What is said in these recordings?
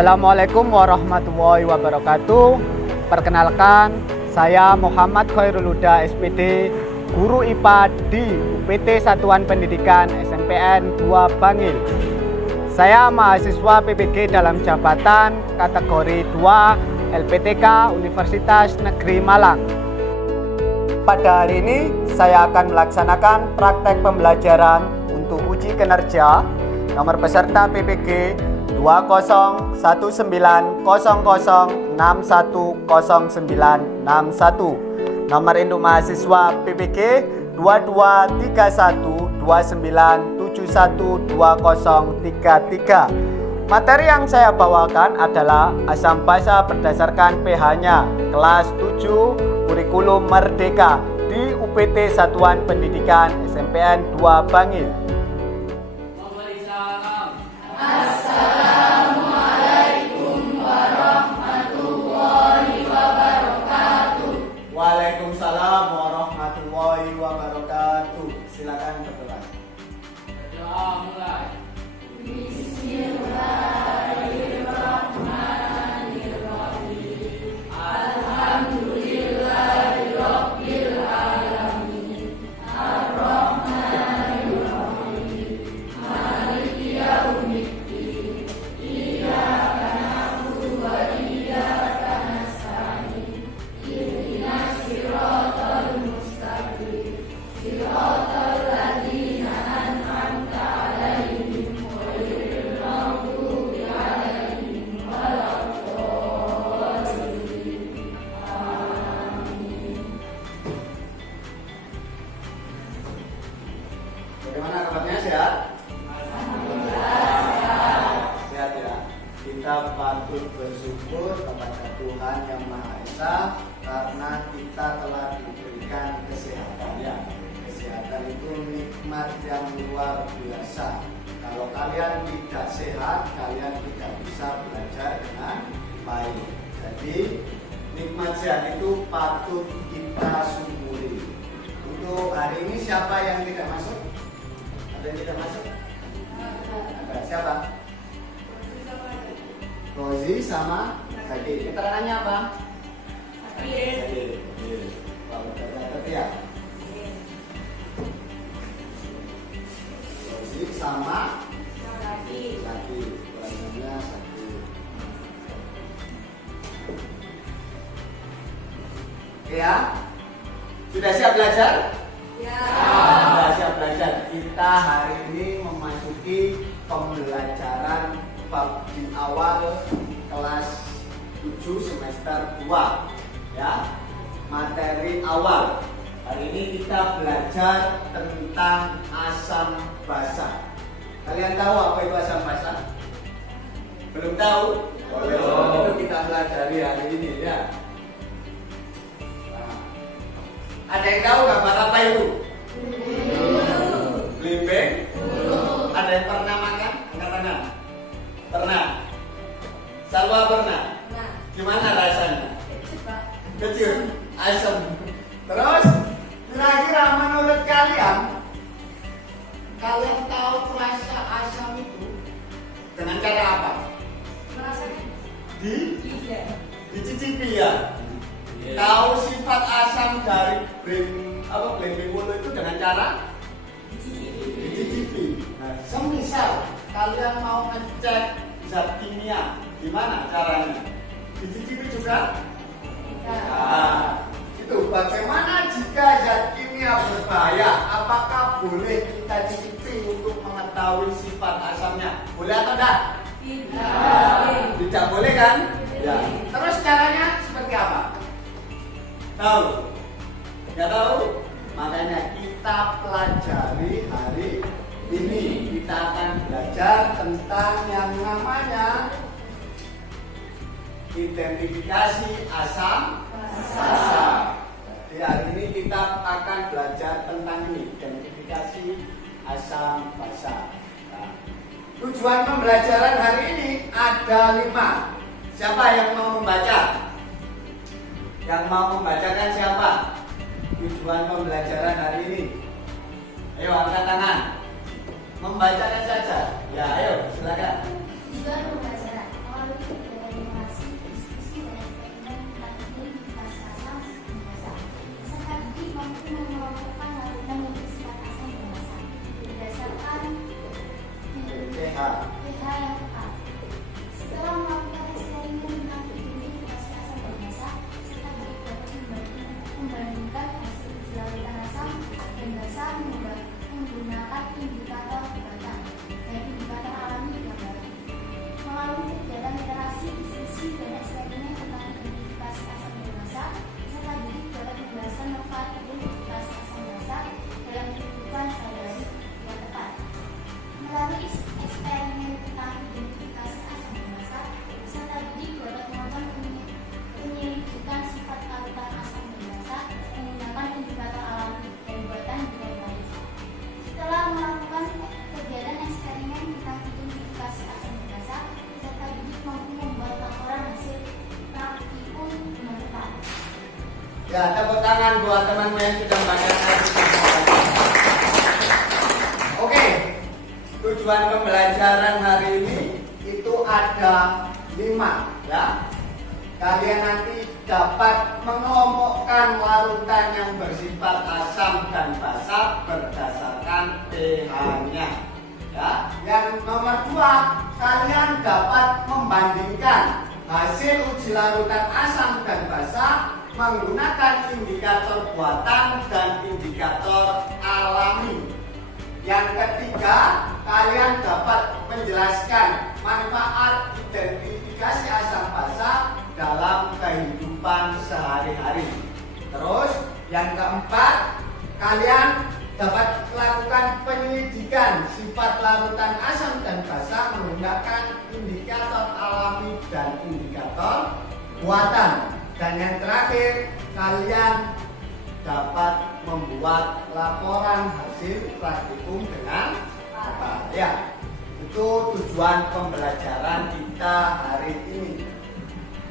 Assalamualaikum warahmatullahi wabarakatuh. Perkenalkan, saya Muhammad Khairul Huda SPD, guru IPA di UPT Satuan Pendidikan SMPN 2 Bangil. Saya mahasiswa PPG dalam jabatan kategori 2 LPTK Universitas Negeri Malang. Pada hari ini saya akan melaksanakan praktek pembelajaran untuk uji kinerja nomor peserta PPG 201900610961, nomor induk mahasiswa PPG 223129712033. Materi yang saya bawakan adalah asam basa berdasarkan pH-nya kelas 7 kurikulum merdeka di UPT Satuan Pendidikan SMPN 2 Bangil. Assalamualaikum warahmatullahi wabarakatuh. Waalaikumsalam warahmatullahi wabarakatuh. Silakan berdoa. Berdoa mulai. Bismillahirrahmanirrahim. Alhamdulillahirabbil alamin. Arrahmanirrahim. Maliki yaumiddin. Iyyaka na'budu wa iyyaka nasta'in. Ihdinas siratal mustaqim. Siratal ladzina an'amta 'alaihim ghairil maghdubi 'alaihim waladdallin. Amin. Bagaimana kabarnya, sehat? Sehat ya. Kita patut bersyukur kepada Tuhan Yang Maha Esa karena kita telah diberikan kesehatan ya. Kesehatan itu nikmat yang luar biasa. Kalau kalian tidak sehat, kalian tidak bisa belajar dengan baik. Jadi nikmat sehat itu patut kita syukuri. Untuk hari ini siapa yang tidak masuk? Ada yang tidak masuk? Ada. Siapa? Rozi sama Zaki. Keterangannya apa? Zaki. Kalau catat ya. Rozi sama Zaki. Keterangannya Zaki. Ya. Sudah siap belajar? Sudah siap belajar. Kita hari ini memasuki pembelajaran bab di awal kelas 7 semester 2 ya. Materi awal. Hari ini kita belajar tentang asam basa. Kalian tahu apa itu asam basa? Belum tahu? Belum. Itu kita pelajari hari ini ya. Nah, ada yang tahu gambar apa itu? Belimbing? Ada yang pernah makan? Angkat tangan. Pernah? Salwa pernah? Gimana rasanya? Kecil? Asam? Terus? Kira-kira menurut kalian tahu rasa asam itu dengan cara apa? Dicicipi ya? Tahu sifat asam dari belimbing wulu itu dengan cara? Dicicipi. Nah, semisal kalian mau ngecek zat kimia, gimana caranya? Dicicipi juga? Nah, itu bagaimana jika zat kimia berbahaya? Apakah boleh kita cicipi untuk mengetahui sifat asamnya? Boleh atau tidak? Tidak boleh kan? Ya. Terus caranya seperti apa? Tahu? Tidak tahu? Makanya kita pelajari hari ini. Kita akan belajar tentang yang namanya identifikasi asam basa. Jadi hari ini kita akan belajar tentang ini, identifikasi asam basa. Nah, tujuan pembelajaran hari ini ada 5. Siapa yang mau membaca? Yang mau membacakan siapa? Tujuan pembelajaran hari ini. Ayo angkat tangan. Membacakan saja. Ya, ayo silakan. Tujuan pembelajaran. Ya, tepuk tangan buat temanmu yang sudah membacakan. Oke, tujuan pembelajaran hari ini itu ada 5 ya. Kalian nanti dapat mengelompokkan larutan yang bersifat asam dan basa berdasarkan pH-nya. Ya, yang nomor 2, kalian dapat membandingkan hasil uji larutan asam dan basa menggunakan indikator buatan dan indikator alami. Yang ketiga, kalian dapat menjelaskan manfaat identifikasi asam basa dalam kehidupan sehari-hari. Terus, yang keempat, kalian dapat melakukan penyelidikan sifat larutan asam dan basa menggunakan indikator alami dan indikator buatan. Dan yang terakhir, kalian dapat membuat laporan hasil praktikum dengan apa? Ya, itu tujuan pembelajaran kita hari ini.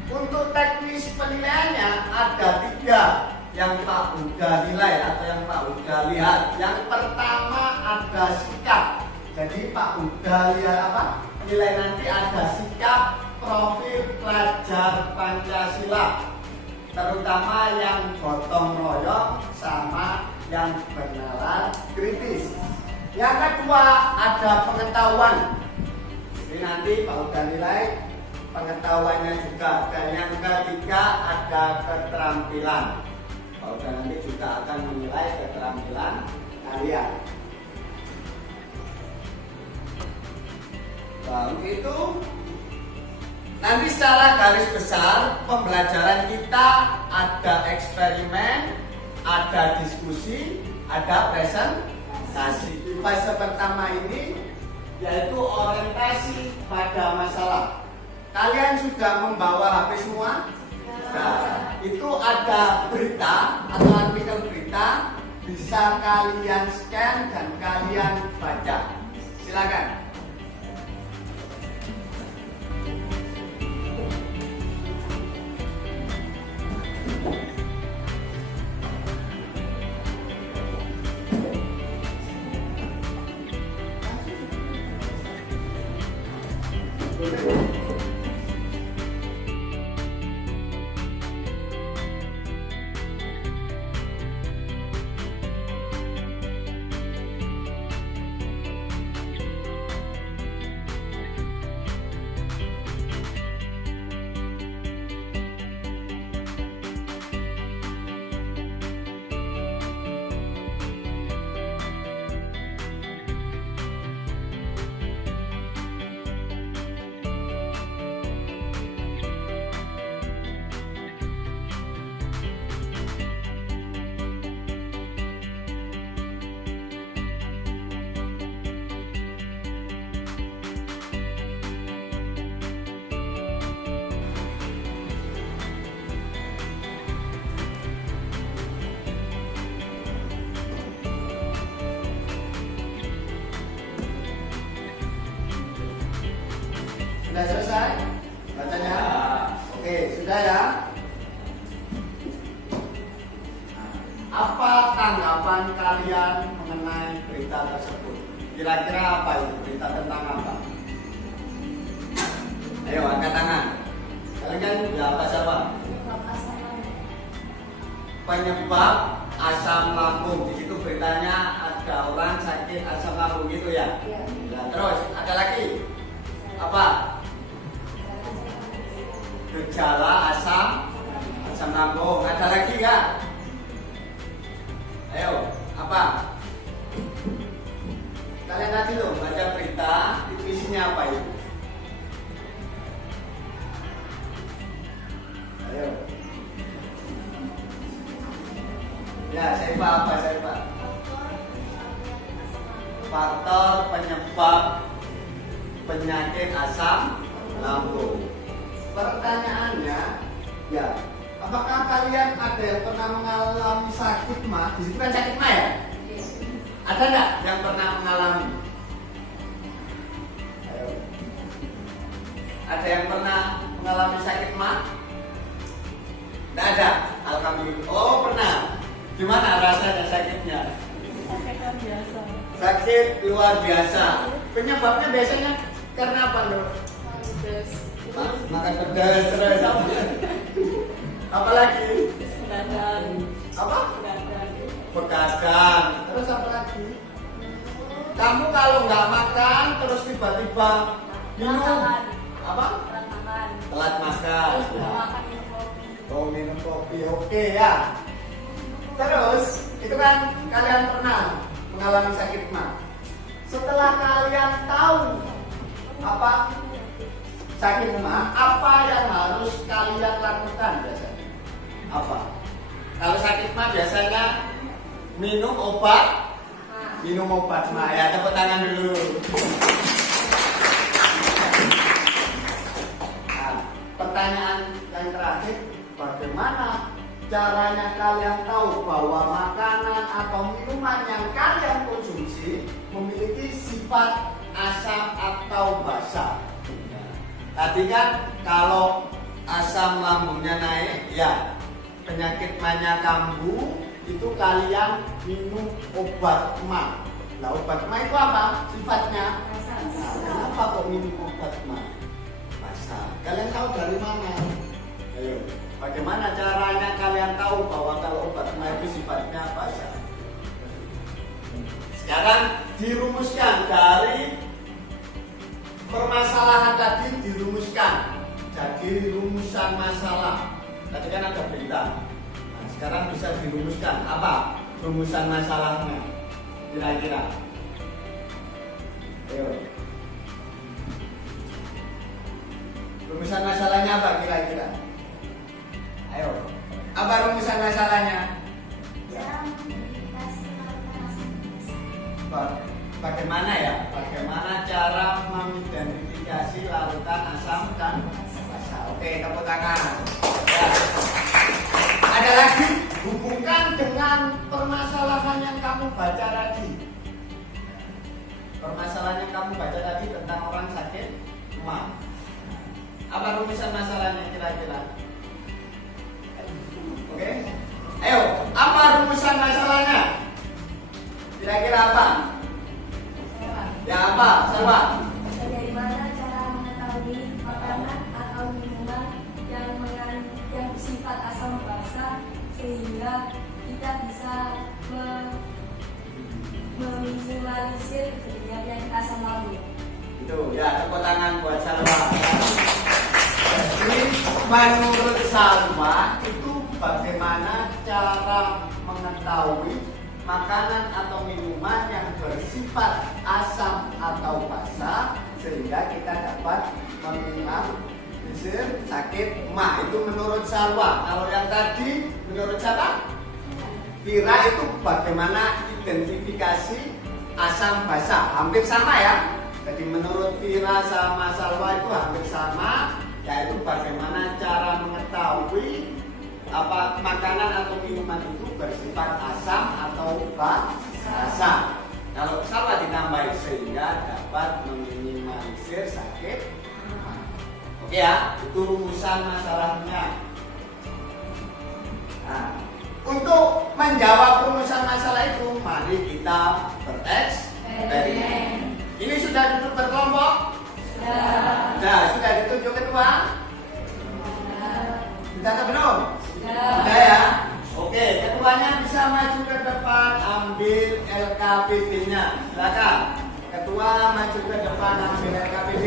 Untuk teknis penilaiannya ada 3 yang Pak Huda nilai atau yang Pak Huda lihat. Yang pertama ada sikap. Jadi Pak Huda lihat apa? Nilai nanti ada sikap profil pelajar Pancasila, terutama yang gotong royong sama yang bernalar kritis. Yang kedua ada pengetahuan. Ini nanti Pak Huda nilai pengetahuannya juga. Dan yang ketiga ada keterampilan. Pak Huda nanti juga akan menilai keterampilan kalian. Baru itu nanti secara garis besar pembelajaran kita ada eksperimen, ada diskusi, ada presentasi. Di fase pertama ini yaitu orientasi pada masalah. Kalian sudah membawa HP semua? Nah, itu ada berita atau artikel berita, bisa kalian scan dan kalian baca. Silakan. Sudah selesai bacanya? Oke, sudah ya. Apa tanggapan kalian mengenai berita tersebut? Kira-kira apa itu? Berita tentang apa? Ayo angkat tangan. Kalian kan udah apa siapa? Penyebab asam lambung. Di situ beritanya ada orang sakit asam lambung gitu ya? Nah, terus ada lagi apa? Gejala asam lambung. Ada lagi nggak? Ayo, apa? Kalian tadi loh baca berita, itu isinya apa itu? Ayo. Ya, saya apa? Faktor penyebab penyakit asam lambung. Pertanyaannya, ya, apakah kalian ada yang pernah mengalami sakit mah? Di situ kan sakit mah ya? Ada nggak yang pernah mengalami? Ayo. Ada yang pernah mengalami sakit mah? Tidak ada. Alhamdulillah. kambing. Oh pernah. Gimana rasanya sakitnya? Sakit biasa. Sakit luar biasa. Penyebabnya biasanya karena apa loh? Pedes. Makan pedas terus apa? Apalagi? Badan. Apa? Badan. Begadang. Terus apa lagi? Kamu kalau nggak makan terus tiba-tiba minum Makan. apa? Telat makan. Telat makan. Terus belum makan minum kopi. Oh minum kopi, oke ya. Terus itu kan kalian pernah mengalami sakit mah. Setelah kalian tahu apa sakit mah, apa yang harus kalian lakukan biasanya? Apa? Kalau sakit mah biasanya minum obat mah ya, tepuk tangan dulu. Nah, pertanyaan yang terakhir, bagaimana caranya kalian tahu bahwa makanan atau minuman yang kalian konsumsi memiliki sifat asam atau basa? Tadi kan kalau asam lambungnya naik, ya penyakit mah kambuh, itu kalian minum obat mah. Nah obat mah itu apa sifatnya? Nah, kenapa kok minum obat mah? Basa. Kalian tahu dari mana? Ayo, bagaimana caranya kalian tahu bahwa kalau obat mah itu sifatnya basa? Sekarang dirumuskan dari permasalahan tadi, dirumuskan jadi rumusan masalah. Tadi kan ada berita. Nah, sekarang bisa dirumuskan apa rumusan masalahnya kira-kira? Ayo. Rumusan masalahnya apa kira-kira? Ayo. Apa rumusan masalahnya? Bagaimana ya? Bagaimana cara mengidentifikasi larutan asam dan basa? Oke, tepuk tangan. Ya. Ada lagi, hubungkan dengan permasalahan yang kamu baca tadi. Permasalahan yang kamu baca tadi tentang orang sakit mah. Apa rumusan masalahnya kira-kira? Oke. Ayo, apa rumusan masalahnya? Kira-kira apa? Ya apa? Coba. Bagaimana cara mengetahui makanan atau minuman yang bersifat asam basa sehingga kita bisa meminimalisir terjadinya asam lambung. Itu ya, tepuk tangan buat Salwa. Jadi menurut Salwa itu bagaimana cara mengetahui makanan atau minuman yang bersifat asam atau basa sehingga kita dapat meminimalisir sakit mah. Itu menurut Salwa. Kalau yang tadi menurut siapa? Vira, itu bagaimana identifikasi asam basa. Hampir sama ya. Jadi menurut Vira sama Salwa itu hampir sama, yaitu bagaimana cara mengetahui apa makanan atau minuman itu bersifat asam atau basa. Kalau Salwa ditambah sehingga dapat meminimalisir sakit. Oke ya, itu rumusan masalahnya. Nah, untuk menjawab rumusan masalah itu, mari kita bereksperimen. Ini sudah duduk berkelompok? Sudah ditunjuk ketua? Sudah belum? Sudah ya? Oke, ketuanya bisa maju ke depan, ambil LKPD-nya. Silakan. Ketua maju ke depan, ambil LKPD.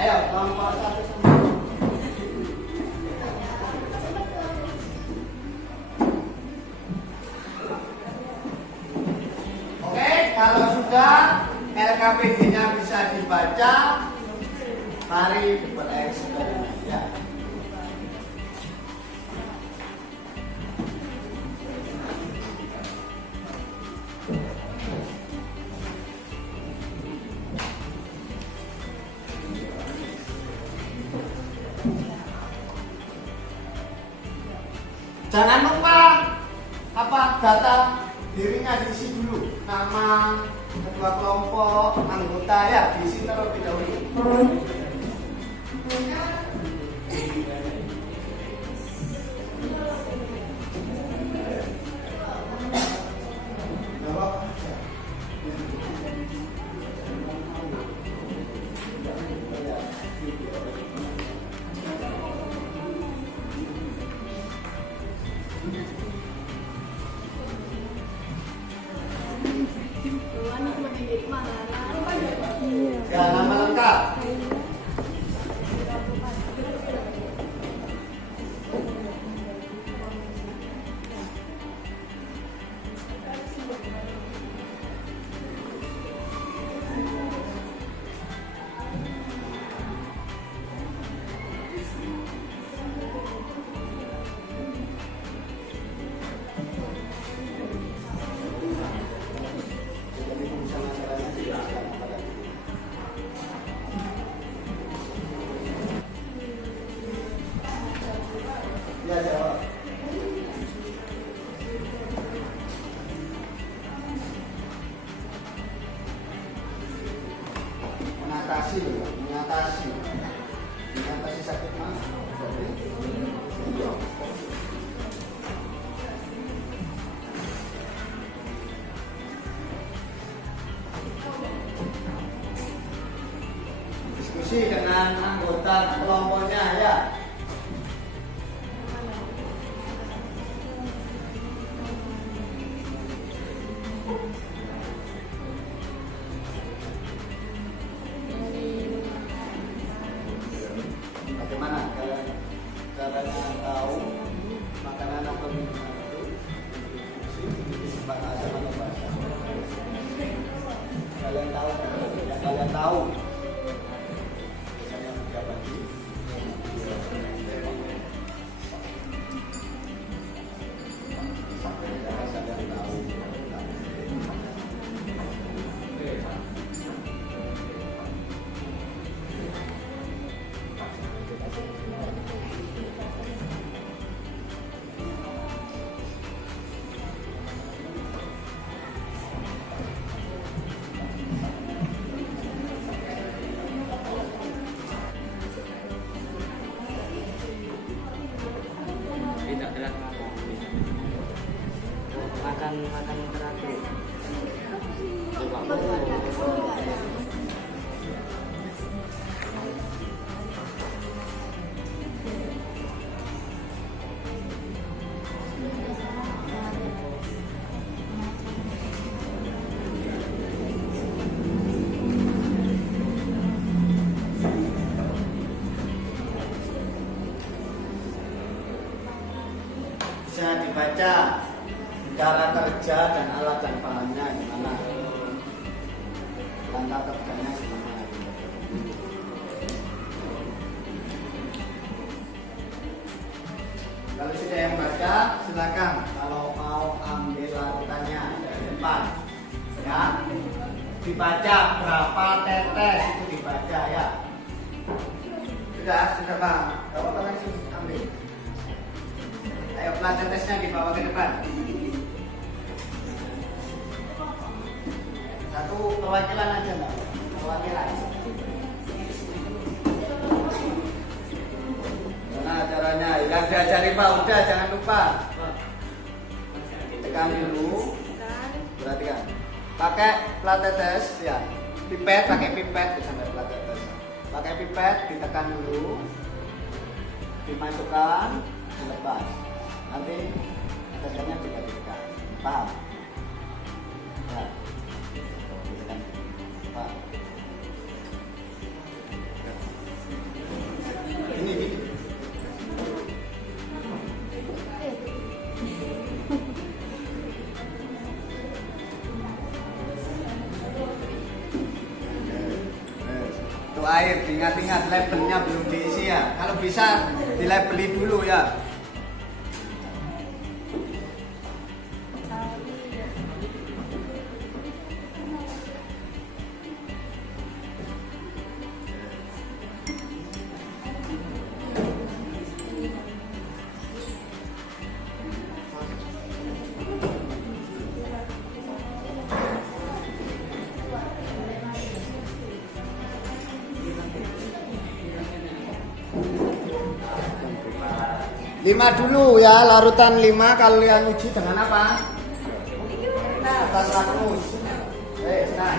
Ayo, kelompok 1 semua. Oke, kalau sudah LKPD-nya bisa dibaca, mari bereksperimen ya. Jangan lupa apa data dirinya diisi dulu nama ketua kelompok anggota ya, diisi terlebih dahulu. Ya, nama lengkap. Ya, jawab. Mengatasi sakit mana? Diskusi dengan anggota kelompoknya ya. Bagaimana kalian caranya tahu makanan atau minuman itu bahasa atau bahasa? Kalian tahu? Yang kalian tahu biasanya menjawab kalian tahu. makan terakhir. Bisa dibaca cara kerja dan alat dan bahannya gimana, langkah kerjanya gimana. Kalau sudah yang baca silakan, kalau mau ambil larutannya dari depan ya, dibaca berapa tetes itu dibaca ya. Sudah Bang, kalau langsung ambil. Ayo pelajar tesnya dibawa ke depan. Satu perwakilan aja Mbak. Perwakilan. Gimana caranya? Yang diajari Pak udah, jangan lupa. Tekan dulu. Perhatikan. Pakai plat tetes ya. Pipet, pakai pipet sampai plat tetes. Pakai pipet, ditekan dulu. Dimasukkan, dilepas. Nanti tetesannya juga ditekan. Paham? Ya. Ditekan. Paham? Ini. Itu air, ingat-ingat labelnya belum diisi ya. Kalau bisa dilabeli dulu ya. 5 dulu ya, larutan 5 kalian uji dengan apa? Larutan rakus. Nah.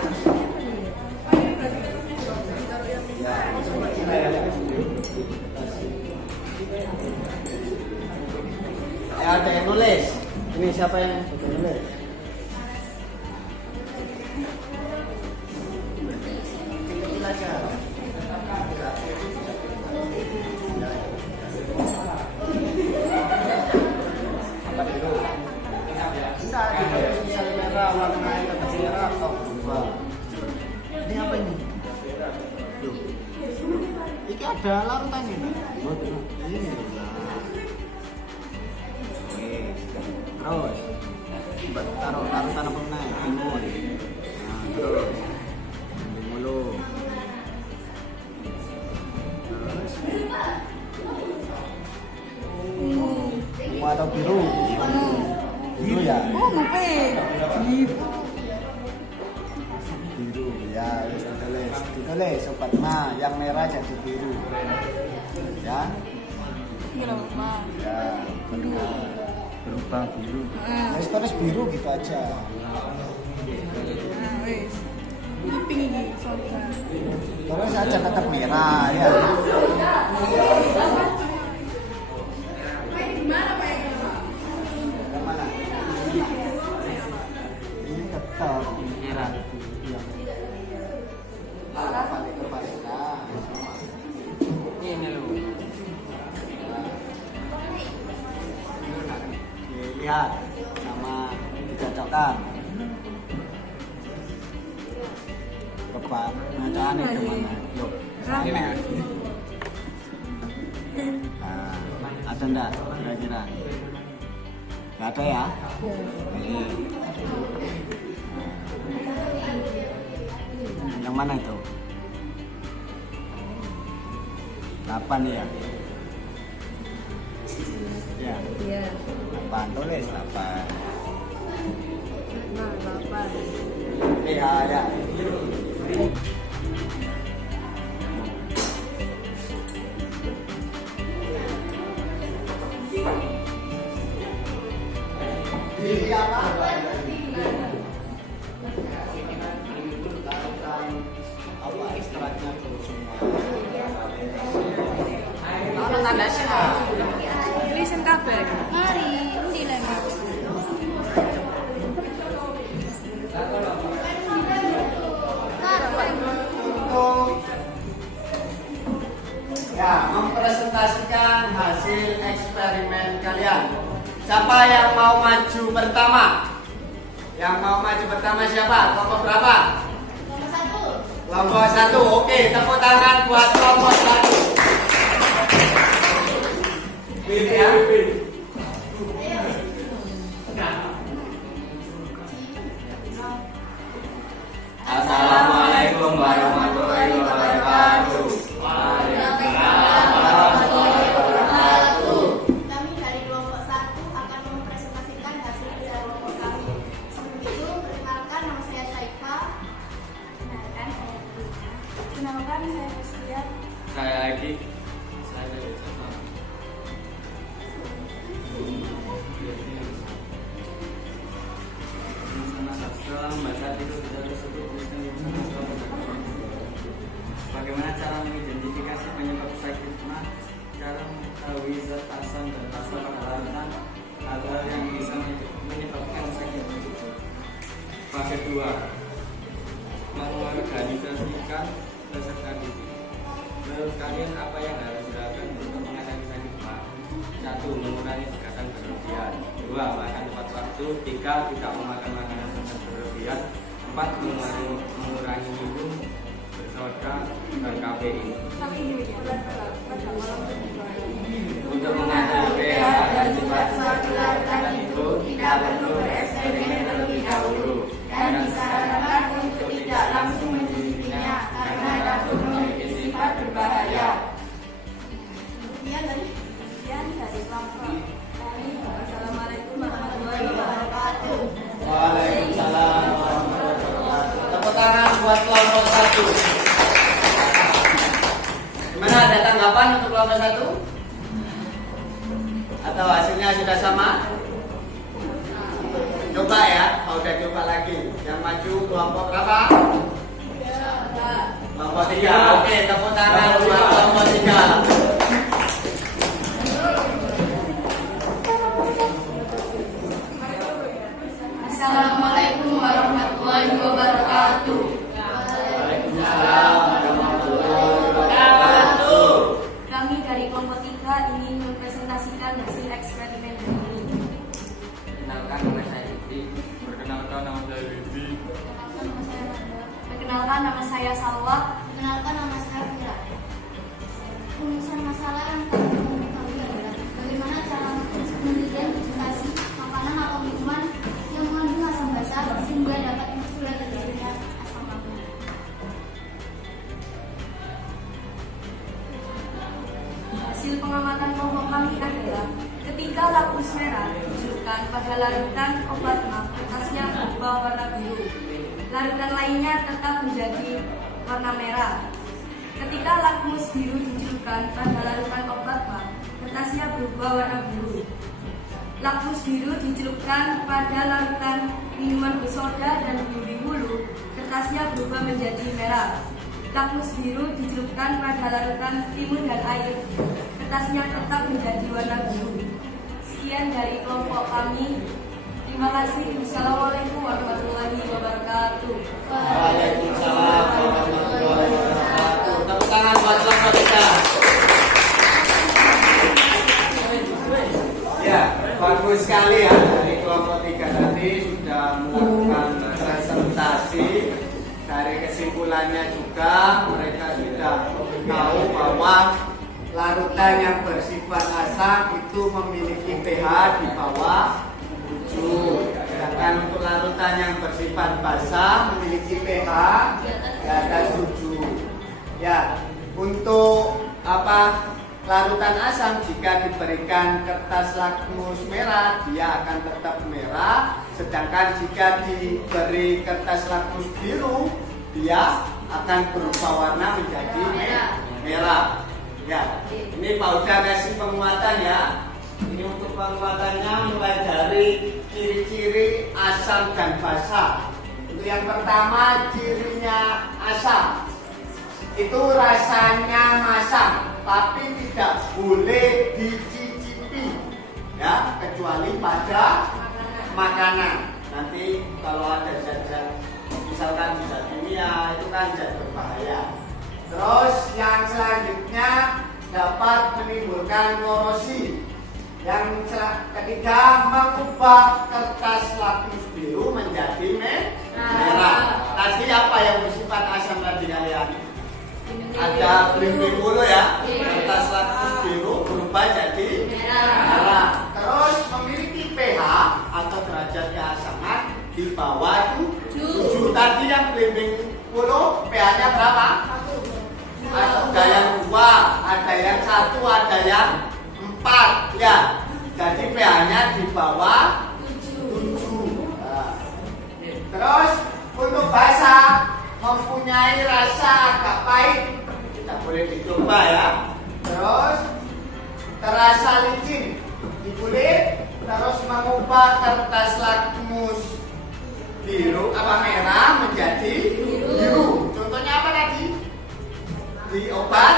Ya, ada yang nulis. Ini siapa yang nulis? Kecil aja. Apa itu? Enggak, misal merah, warna merah atau berubah. Ini apa ini? Loh. Ini ada larutan ini. Ini. Terus taruh larutan apa naik? Timun. Nah, terus mulu. Terus ungu atau biru? Biru ya? Biru ya, ditulis sobat ma, yang merah jadi biru. Ya? Ya, berubah biru. Wes terus biru gitu aja. Terus aja tetap merah ya. Yang mana? Ini tetap merah. Balik. Nah, ini loh. Lihat sama dicocokkan. Bapak bacaan itu kemana? Yuk, ini ya. Nah, ada enggak kira-kira? Enggak ada ya? Ini. Yang mana itu? 8 ya? Ya. Iya. 8, tulis 8. Nah, 8. Iya, ya. Pilih apa? Apa istilahnya tuh semua? Mana tanda sih? Tulisan kabeh. Mari, endi nek. Ya, mempresentasikan hasil eksperimen kalian. Siapa yang mau maju pertama? Yang mau maju pertama siapa? Kelompok berapa? Kelompok 1. Oke, tepuk tangan buat kelompok 1. Pilih ya. Assalamualaikum warahmatullahi wabarakatuh. Kami dari kelompok 1 akan mempresentasikan hasil kerja kelompok kami. Sebelum itu, perkenalkan nama saya Syaifah. Kenalkan saya Rina. Kenalkan saya Rizkia. Saya lagi saya dari Jawa. Setelah membaca itu sudah tersebut bagaimana cara mengidentifikasi penyebab sakit mah, cara mengetahui zat asam dan rasa pada larutan hal yang bisa menyebabkan sakit. Fase 2, mengorganisasikan peserta didik. Menurut kalian apa yang harus dilakukan untuk mengatasi sakit mah? 1. Mengurangi kekerasan berlebihan. 2. Makan tepat waktu. 3. Tidak memakan makanan berlebihan. 4. Mengurangi minum bersoda dan kafein. Untuk mengatasi pH dan sifat larutan itu tidak perlu bereksperimen terlebih dahulu dan disarankan untuk tidak langsung mencicipinya karena dapat memiliki sifat berbahaya. Sekian dari kelompok kami. Assalamualaikum warahmatullahi wabarakatuh. Waalaikumsalam warahmatullahi wabarakatuh. Tepuk tangan buat kelompok 1. Gimana, ada tanggapan untuk kelompok 1? Atau hasilnya sudah sama? Coba ya, mau udah coba lagi. Yang maju kelompok berapa? Kelompok 3. Oke, tepuk tangan buat kelompok 3. Assalamualaikum warahmatullahi wabarakatuh. Waalaikumsalam warahmatullahi wabarakatuh. Kami dari kelompok 3 ingin mempresentasikan hasil eksperimen ini. Perkenalkan nama saya Iti. Perkenalkan nama saya Bibi. Perkenalkan nama saya Salwa. Perkenalkan nama saya Fira. Rumusan masalah yang kami mengetahui adalah bagaimana cara mengidentifikasi makanan atau minuman yang mengandung asam basa sehingga dapat mencegah terjadinya asam lambung. Hasil pengamatan kelompok kami adalah ketika lakmus merah dicelupkan pada larutan obat mah, kertasnya berubah warna biru. Larutan lainnya tetap menjadi warna merah. Ketika lakmus biru dicelupkan pada larutan obat mah, kertasnya berubah warna biru. Lakmus biru dicelupkan pada larutan minuman bersoda dan biru hulu, kertasnya berubah menjadi merah. Lakmus biru dicelupkan pada larutan timun dan air, kertasnya tetap menjadi warna biru. Sekian dari kelompok kami. Terima kasih. Wassalamualaikum warahmatullahi wabarakatuh. Waalaikumsalam warahmatullahi wabarakatuh. Tepuk tangan buat kelompok 3. Ya, bagus sekali ya dari kelompok 3 tadi sudah melakukan presentasi. Dari kesimpulannya juga mereka sudah tahu bahwa larutan yang bersifat asam itu memiliki pH di bawah 7. Sedangkan untuk larutan yang bersifat basa memiliki pH di atas 7. Ya, untuk larutan asam jika diberikan kertas lakmus merah dia akan tetap merah, sedangkan jika diberi kertas lakmus biru dia akan berubah warna menjadi merah. Ya, ini Pak udah kasih penguatan ya. Ini untuk penguatannya mulai dari ciri-ciri asam dan basa. Untuk yang pertama cirinya asam itu rasanya masam, tapi tidak boleh dicicipi ya, kecuali pada makanan. Nanti kalau ada zat-zat misalkan zat kimia itu kan zat berbahaya. Terus yang selanjutnya dapat menimbulkan korosi. Yang ketiga mengubah kertas lakmus biru menjadi merah. Tadi apa yang bersifat asam tadi kalian? Ada belimbing hulu ya, kertas lakmus biru berubah jadi merah. Terus memiliki pH atau derajat keasaman di bawah 7. Tadi yang belimbing hulu pH-nya berapa? Ada yang 2, ada yang 1, ada yang 4 ya. Jadi pH-nya di bawah 7. Nah. Terus untuk basa mempunyai rasa agak pahit, tidak boleh dicoba ya. Terus terasa licin di kulit, terus mengubah kertas lakmus biru merah menjadi biru. Contohnya apa tadi? Di obat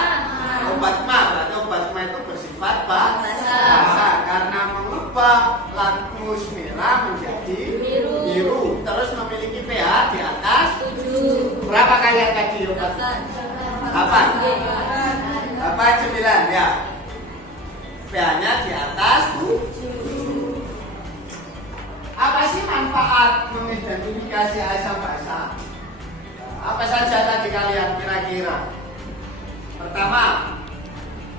mah, berarti obat mah itu bersifat basa karena mengubah lakmus merah menjadi biru. Terus memiliki pH di atas 7. Berapa kalian tadi obat? 8, 9 ya. pH-nya di atas 7. Apa sih manfaat mengidentifikasi asam basa? Apa saja tadi kalian kira-kira? Pertama,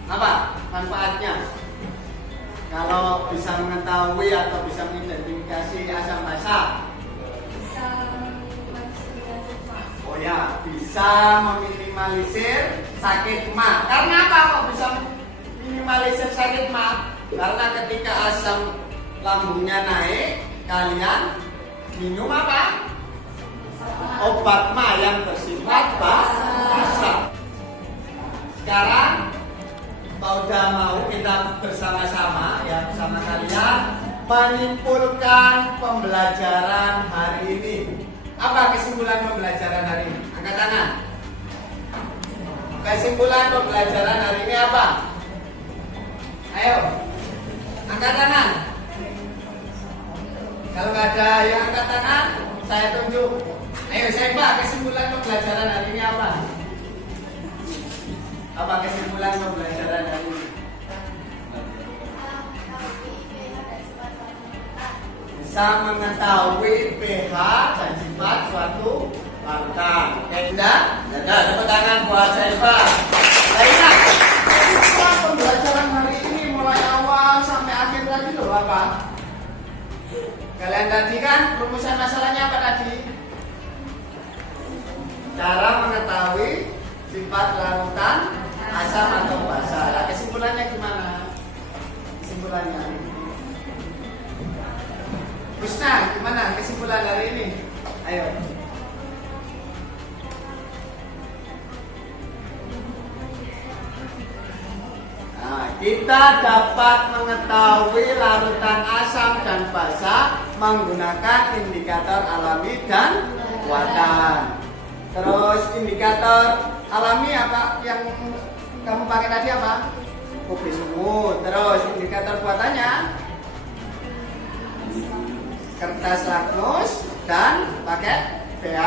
apa manfaatnya? Kalau bisa mengetahui atau bisa mengidentifikasi asam basa, oh ya, bisa meminimalisir sakit mah. Karena apa kok bisa minimalisir sakit mah? Karena ketika asam lambungnya naik, kalian minum apa? Obat mah yang bersifat basa. Sekarang Pak udah mau kita bersama-sama ya, bersama menyimpulkan pembelajaran hari ini. Apa kesimpulan pembelajaran hari ini? Angkat tangan. Kesimpulan pembelajaran hari ini apa? Ayo, angkat tangan. Kalau nggak ada yang angkat tangan, saya tunjuk. Ayo, saya Pak, kesimpulan pembelajaran hari ini apa? Apa kesimpulan pembelajaran hari ini? Bisa mengetahui pH dan sifat suatu larutan. Oke, sudah? Sudah, tepuk tangan buat saya Pak. Lainnya, pembelajaran hari ini mulai awal sampai akhir tadi loh apa? Kalian tadi kan rumusan masalahnya apa tadi? Cara mengetahui sifat larutan asam atau basa. Nah, kesimpulannya gimana? Kesimpulannya. Husna, gimana kesimpulan hari ini? Ayo. Nah, kita dapat mengetahui larutan asam dan basa menggunakan indikator alami dan buatan. Terus indikator alami apa yang kamu pakai tadi apa? Kopi sungut. Terus indikator buatannya kertas lakmus dan pakai pH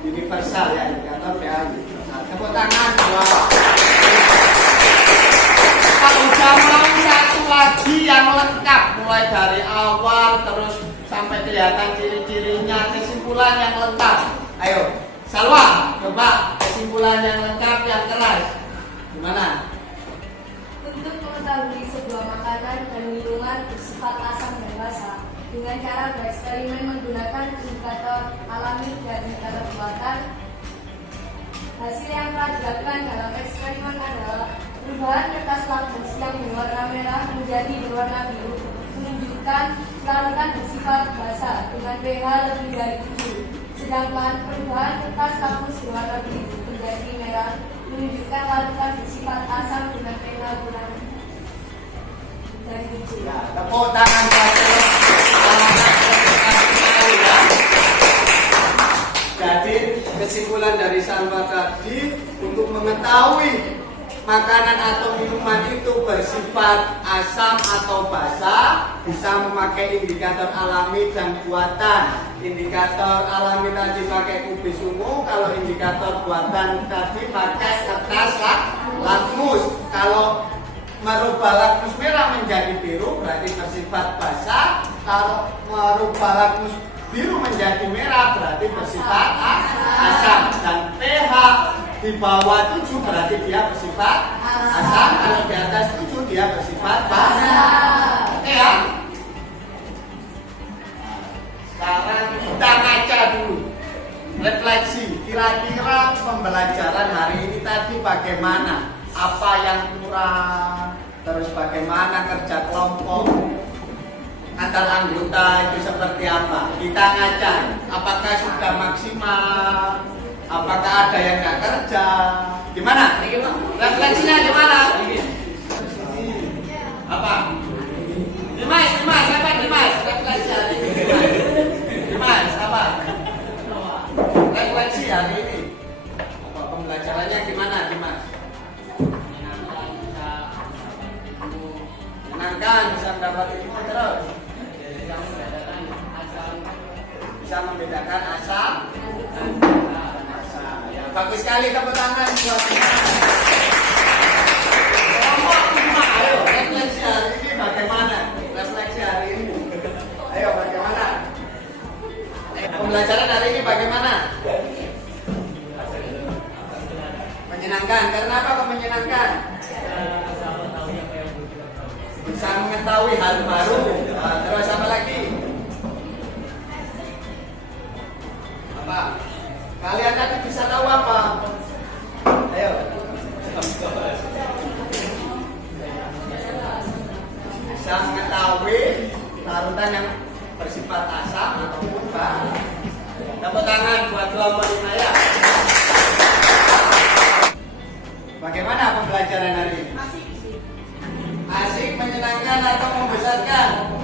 universal ya, indikator pH universal. Tepuk tangan. Wow. Kalau mau satu lagi yang lengkap mulai dari awal terus sampai kelihatan ciri-cirinya, kesimpulan yang lengkap. Ayo, Salwa, coba kesimpulan yang lengkap yang keras. Gimana? Untuk mengetahui sebuah makanan dan minuman bersifat asam dan basa dengan cara bereksperimen menggunakan indikator alami dan indikator buatan, hasil yang telah dilakukan dalam eksperimen adalah perubahan kertas lakmus yang berwarna merah menjadi berwarna biru menunjukkan larutan bersifat basa dengan pH lebih dari 7. Sedangkan perubahan kertas lakmus berwarna biru menjadi merah menunjukkan larutan bersifat asam dengan pH kurang dari 7. Ya, tepuk tangan buat Jadi kesimpulan dari Salwa tadi, untuk mengetahui makanan atau minuman itu bersifat asam atau basa bisa memakai indikator alami dan buatan. Indikator alami tadi pakai kubis ungu, kalau indikator buatan tadi pakai kertas lakmus. Kalau merubah lakmus merah menjadi biru berarti bersifat basa. Kalau merubah lakmus biru menjadi merah berarti bersifat asam. Dan pH di bawah 7 berarti dia bersifat asam. Kalau di atas 7 dia bersifat basa. Oke ya. Sekarang kita ngaca dulu, refleksi. Kira-kira pembelajaran hari ini tadi bagaimana? Apa yang kurang? Terus bagaimana kerja kelompok antar anggota itu seperti apa? Kita ngaca, apakah sudah maksimal? Apakah ada yang nggak kerja? Gimana? Refleksinya gimana? Apa? Dimas, siapa Dimas? Refleksi hari ini. Dimas, apa? Refleksi hari ini. Apa pembelajarannya gimana, Dimas? Menyenangkan, bisa mendapat ilmu terus. Bisa membedakan asam dan basa. Ya, bagus sekali, tepuk tangan buat kelompok 5. Ayo, refleksi hari ini bagaimana? Refleksi hari ini. Ayo, bagaimana? Pembelajaran hari ini bagaimana? Menyenangkan. Karena apa kok menyenangkan? Bisa mengetahui hal baru. Nah, terus apa lagi? Apa? Kalian tadi bisa tahu apa? Ayo. Bisa mengetahui larutan yang bersifat asam ataupun basa. Tepuk tangan buat kelompok 5 ya. Bagaimana pembelajaran hari ini? Asik, menyenangkan atau membesarkan?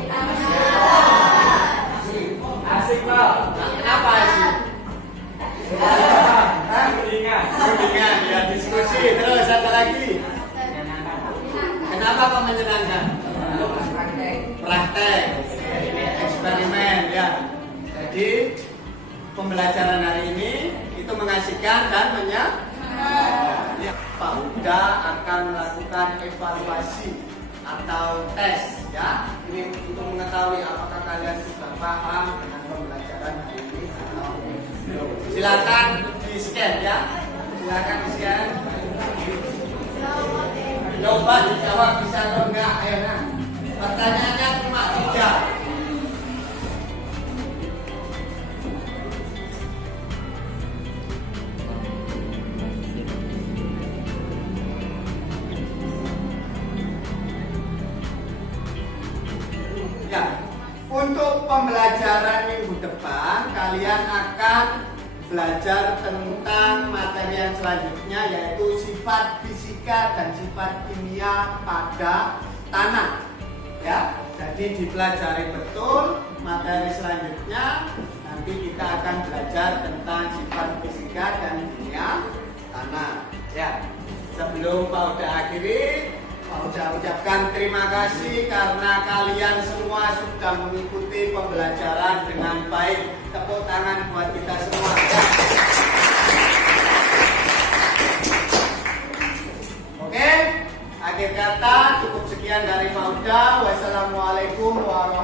menyaksikan dan Pak Huda akan melakukan evaluasi atau tes ya. Ini untuk mengetahui apakah kalian sudah paham dengan pembelajaran hari ini atau belum. Silakan di scan ya. Silakan di scan. Coba dijawab bisa atau enggak. Ayo nah. Pertanyaannya cuma 3. Ya, untuk pembelajaran minggu depan kalian akan belajar tentang materi yang selanjutnya yaitu sifat fisika dan sifat kimia pada tanah. Ya, jadi dipelajari betul materi selanjutnya. Nanti kita akan belajar tentang sifat fisika dan kimia tanah. Ya, sebelum Pak Huda akhiri, Pak Huda ucapkan terima kasih karena kalian semua sudah mengikuti pembelajaran dengan baik. Tepuk tangan buat kita semua. Oke, akhir kata cukup sekian dari Pak Huda. Wassalamualaikum warahmatullahi wabarakatuh.